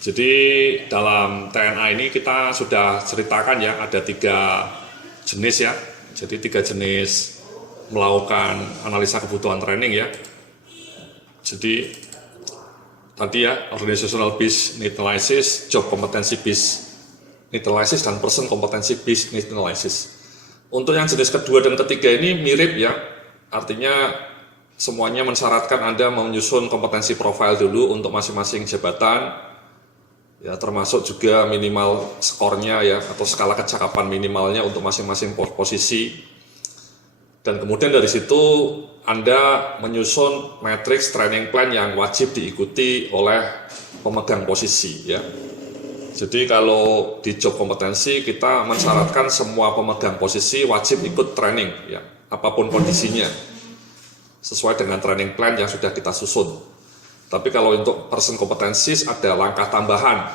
Jadi dalam TNA ini kita sudah ceritakan ya, ada 3 jenis ya. Jadi 3 jenis melakukan analisa kebutuhan training ya. Jadi tadi ya, organizational based need analysis, job competency based need analysis, dan person competency based need analysis. Untuk yang jenis kedua dan ketiga ini mirip ya, artinya semuanya mensyaratkan Anda menyusun kompetensi profile dulu untuk masing-masing jabatan. Ya, termasuk juga minimal skornya ya, atau skala kecakapan minimalnya untuk masing-masing posisi. Dan kemudian dari situ Anda menyusun matriks training plan yang wajib diikuti oleh pemegang posisi ya. Jadi kalau di job kompetensi kita mensyaratkan semua pemegang posisi wajib ikut training ya, apapun kondisinya, sesuai dengan training plan yang sudah kita susun. Tapi kalau untuk person kompetensi ada langkah tambahan,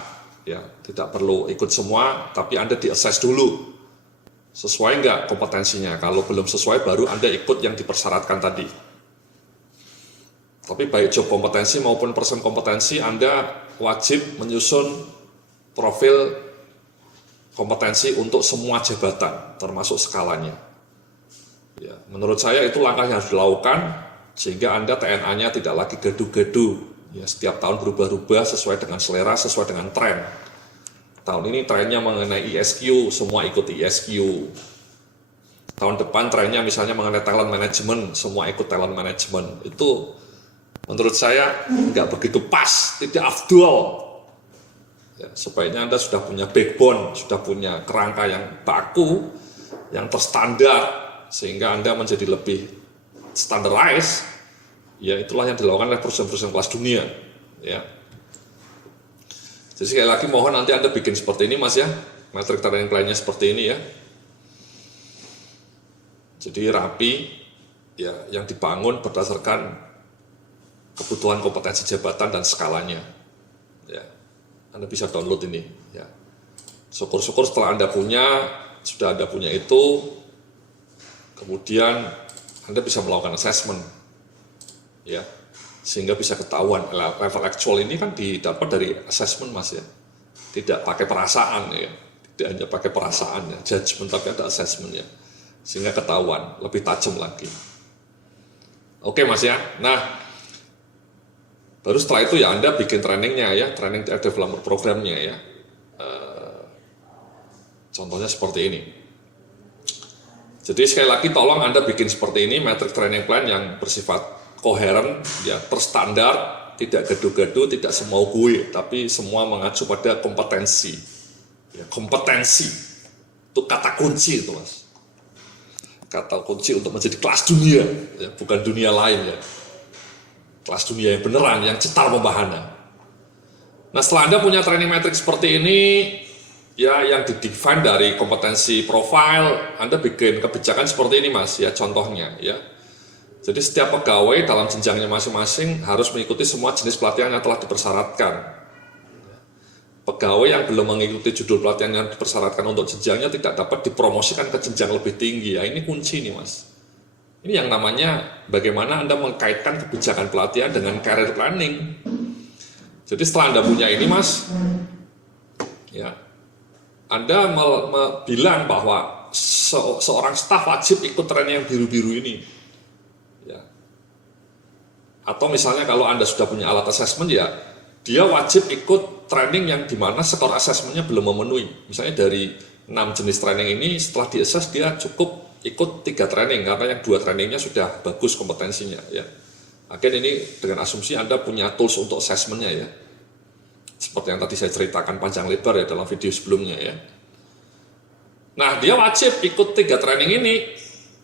ya tidak perlu ikut semua, tapi Anda di-assess dulu, sesuai nggak kompetensinya. Kalau belum sesuai, baru Anda ikut yang dipersyaratkan tadi. Tapi baik job kompetensi maupun person kompetensi, Anda wajib menyusun profil kompetensi untuk semua jabatan, termasuk skalanya. Ya, menurut saya itu langkah yang harus dilakukan, sehingga Anda TNA-nya tidak lagi gaduh-gaduh, ya, setiap tahun berubah-ubah sesuai dengan selera, sesuai dengan tren. Tahun ini trennya mengenai ESQ, semua ikut ESQ. Tahun depan trennya misalnya mengenai talent management, semua ikut talent management. Itu menurut saya nggak begitu pas, tidak afdol. Ya, sebaiknya Anda sudah punya backbone, sudah punya kerangka yang baku, yang terstandar, sehingga Anda menjadi lebih standardized, ya itulah yang dilakukan oleh perusahaan-perusahaan kelas dunia ya. Jadi sekali lagi mohon nanti Anda bikin seperti ini Mas ya, metrik training plan-nya seperti ini ya. Jadi rapi ya, yang dibangun berdasarkan kebutuhan kompetensi jabatan dan skalanya ya. Anda bisa download ini ya. Syukur-syukur setelah Anda sudah Anda punya itu, kemudian Anda bisa melakukan assessment ya, sehingga bisa ketahuan level actual ini kan didapat dari assessment Mas ya, tidak pakai perasaan ya, tidak hanya pakai perasaan ya, judgment, tapi ada assessment ya, sehingga ketahuan lebih tajam lagi. Oke Mas ya. Nah, baru setelah itu ya Anda bikin trainingnya ya, training development programnya ya. Contohnya seperti ini. Jadi sekali lagi tolong Anda bikin seperti ini, matrix training plan yang bersifat koheren, ya terstandar, tidak gaduh-gaduh, tidak semau gue, tapi semua mengacu pada kompetensi. Ya, kompetensi itu kata kunci itu Mas. Kata kunci untuk menjadi kelas dunia, ya, bukan dunia lain ya. Kelas dunia yang beneran, yang cetar pembahana. Nah setelah Anda punya training matrix seperti ini, ya yang didefine dari kompetensi profile, Anda bikin kebijakan seperti ini Mas ya, contohnya ya. Jadi setiap pegawai dalam jenjangnya masing-masing harus mengikuti semua jenis pelatihan yang telah dipersyaratkan. Pegawai yang belum mengikuti judul pelatihan yang dipersyaratkan untuk jenjangnya tidak dapat dipromosikan ke jenjang lebih tinggi ya. Ini kunci nih Mas. Ini yang namanya bagaimana Anda mengkaitkan kebijakan pelatihan dengan career planning. Jadi setelah Anda punya ini Mas, ya Anda bilang bahwa seorang staf wajib ikut training yang biru-biru ini. Ya. Atau misalnya kalau Anda sudah punya alat assessment ya, dia wajib ikut training yang dimana skor assessmentnya belum memenuhi. Misalnya dari 6 jenis training ini, setelah di-assess dia cukup ikut 3 training, karena yang 2 trainingnya sudah bagus kompetensinya. Ya. Akhirnya ini dengan asumsi Anda punya tools untuk assessmentnya ya. Seperti yang tadi saya ceritakan panjang lebar ya dalam video sebelumnya ya. Nah dia wajib ikut 3 training ini.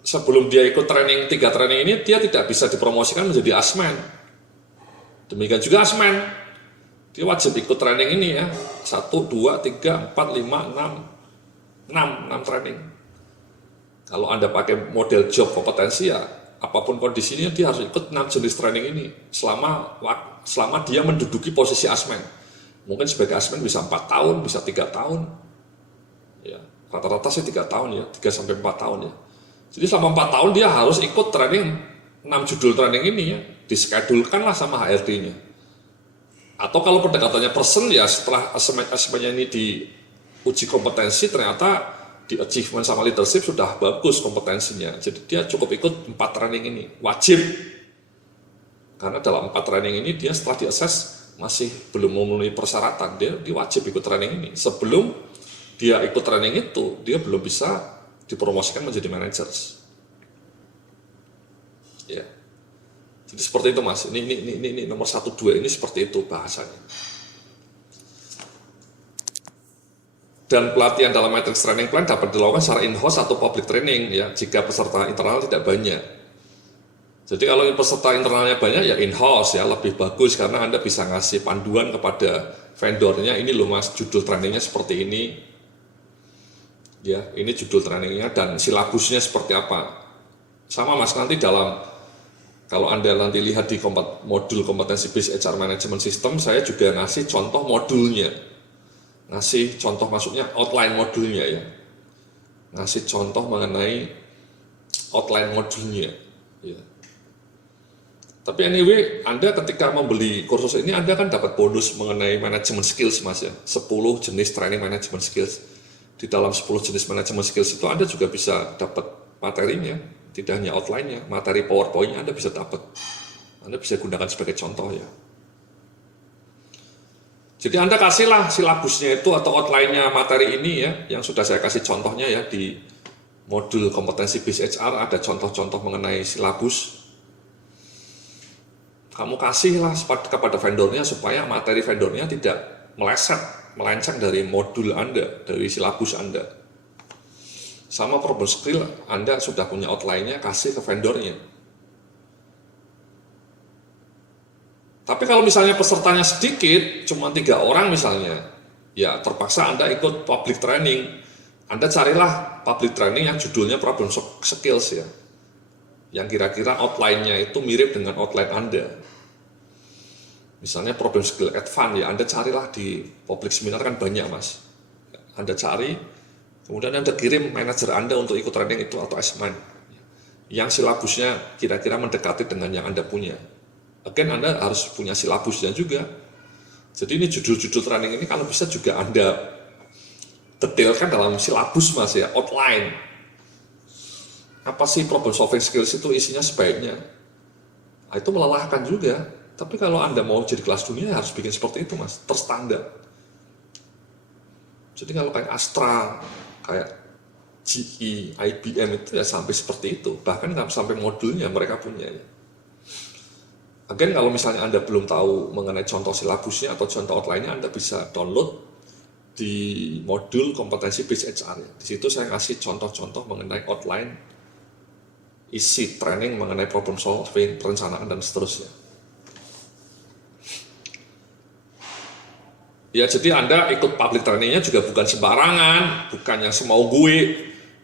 Sebelum dia ikut 3 training ini, dia tidak bisa dipromosikan menjadi asmen. Demikian juga asmen, dia wajib ikut training ini ya. 1, 2, 3, 4, 5, 6 training. Kalau Anda pakai model job kompetensi ya, apapun kondisinya dia harus ikut 6 jenis training ini selama dia menduduki posisi asmen. Mungkin sebagai asmen bisa 4 tahun, bisa 3 tahun. Ya, rata-rata sih 3 tahun ya, 3-4 tahun ya. Jadi selama 4 tahun dia harus ikut training 6 judul training ini ya, diskedulkanlah sama HRD-nya. Atau kalau pendekatannya person ya setelah asesmennya ini diuji kompetensi ternyata di achievement sama leadership sudah bagus kompetensinya. Jadi dia cukup ikut 4 training ini, wajib. Karena dalam 4 training ini dia setelah diakses masih belum memenuhi persyaratan, dia wajib ikut training ini. Sebelum dia ikut training itu, dia belum bisa dipromosikan menjadi managers. Ya. Jadi seperti itu Mas, ini nomor 1, 2 ini seperti itu bahasanya. Dan pelatihan dalam matrix training plan dapat dilakukan secara in-house atau public training ya, jika peserta internal tidak banyak. Jadi kalau peserta internalnya banyak ya in-house ya, lebih bagus karena Anda bisa ngasih panduan kepada vendornya, ini loh Mas judul trainingnya seperti ini. Ya, ini judul trainingnya dan silabusnya seperti apa. Sama Mas nanti kalau Anda nanti lihat di modul kompetensi based HR management system, saya juga ngasih contoh modulnya. Ngasih contoh maksudnya outline modulnya ya. Ngasih contoh mengenai outline modulnya. Ya. Tapi anyway, Anda ketika membeli kursus ini, Anda kan dapat bonus mengenai management skills Mas ya. 10 jenis training management skills. Di dalam 10 jenis management skills itu Anda juga bisa dapat materinya. Tidak hanya outline-nya, materi PowerPoint-nya Anda bisa dapat. Anda bisa gunakan sebagai contoh ya. Jadi Anda kasihlah silabusnya itu atau outline-nya materi ini ya, yang sudah saya kasih contohnya ya di modul kompetensi based HR ada contoh-contoh mengenai silabus. Kamu kasihlah kepada vendornya supaya materi vendornya tidak melenceng dari modul Anda, dari silabus Anda. Sama problem skill, Anda sudah punya outline-nya, kasih ke vendornya. Tapi kalau misalnya pesertanya sedikit, cuma 3 orang misalnya, ya terpaksa Anda ikut public training. Anda carilah public training yang judulnya problem skills ya. Yang kira-kira outline-nya itu mirip dengan outline Anda. Misalnya problem skill advance ya, Anda carilah di public seminar kan banyak Mas. Anda cari, kemudian Anda kirim manajer Anda untuk ikut training itu atau assessment yang silabusnya kira-kira mendekati dengan yang Anda punya. Again, Anda harus punya silabusnya juga. Jadi ini judul-judul training ini kalau bisa juga Anda detailkan dalam silabus Mas ya, outline. Apa sih problem solving skills itu isinya sebaiknya. Nah, itu melelahkan juga. Tapi kalau Anda mau jadi kelas dunia harus bikin seperti itu Mas, terstandar. Jadi kalau kayak Astra, kayak GE, IBM itu ya sampai seperti itu, bahkan sampai modulnya mereka punya ya. Again, kalau misalnya Anda belum tahu mengenai contoh silabusnya atau contoh outline-nya, Anda bisa download di modul kompetensi based HR ya. Di situ saya kasih contoh-contoh mengenai outline, isi training mengenai problem solving, perencanaan dan seterusnya. Ya, jadi Anda ikut public trainingnya juga bukan sembarangan, bukan yang semau gue,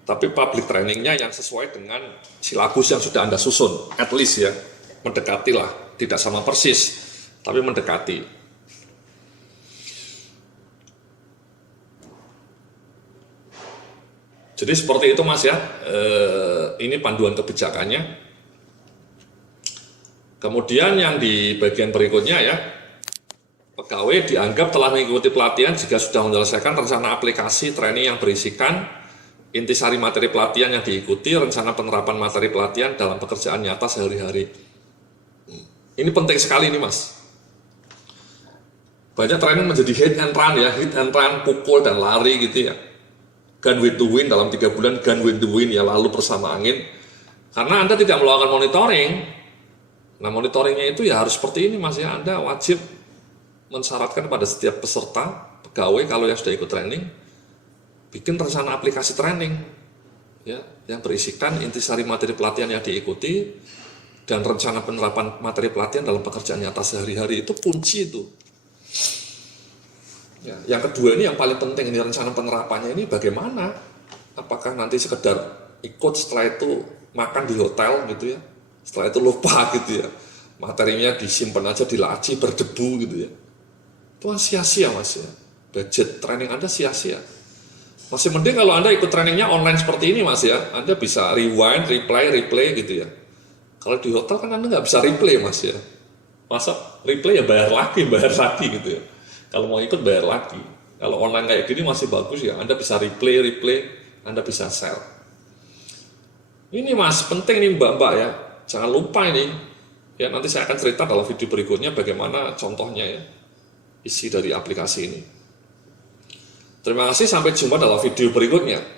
tapi public trainingnya yang sesuai dengan silabus yang sudah Anda susun, at least ya, mendekati lah, tidak sama persis, tapi mendekati. Jadi seperti itu Mas ya, ini panduan kebijakannya. Kemudian yang di bagian berikutnya ya, pegawai dianggap telah mengikuti pelatihan jika sudah menyelesaikan rencana aplikasi training yang berisikan intisari materi pelatihan yang diikuti, rencana penerapan materi pelatihan dalam pekerjaan nyata sehari-hari. Ini penting sekali nih Mas. Banyak training menjadi hit and run ya, hit and run, pukul dan lari gitu ya. Gun with the wind dalam 3 bulan, gun with the wind ya, lalu bersama angin. Karena Anda tidak melakukan monitoring. Nah monitoringnya itu ya harus seperti ini Mas ya, Anda wajib mensyaratkan pada setiap peserta, pegawai kalau yang sudah ikut training, bikin rencana aplikasi training ya, yang berisikan intisari materi pelatihan yang diikuti dan rencana penerapan materi pelatihan dalam pekerjaan nyata sehari-hari. Itu kunci itu. Ya, yang kedua ini yang paling penting, ini rencana penerapannya ini bagaimana? Apakah nanti sekedar ikut setelah itu makan di hotel gitu ya, setelah itu lupa gitu ya, materinya disimpan aja di laci berdebu gitu ya, itu kan sia-sia Mas ya, budget training Anda sia-sia. Masih mending kalau Anda ikut trainingnya online seperti ini Mas ya, Anda bisa rewind, replay gitu ya. Kalau di hotel kan Anda nggak bisa replay Mas ya, Masa replay ya bayar lagi gitu ya. Kalau mau ikut bayar lagi. Kalau online kayak gini masih bagus ya, Anda bisa replay, Anda bisa sell. Ini Mas, penting nih Mbak-mbak ya. Jangan lupa ini. Ya nanti saya akan cerita dalam video berikutnya bagaimana contohnya ya. Isi dari aplikasi ini. Terima kasih, sampai jumpa dalam video berikutnya.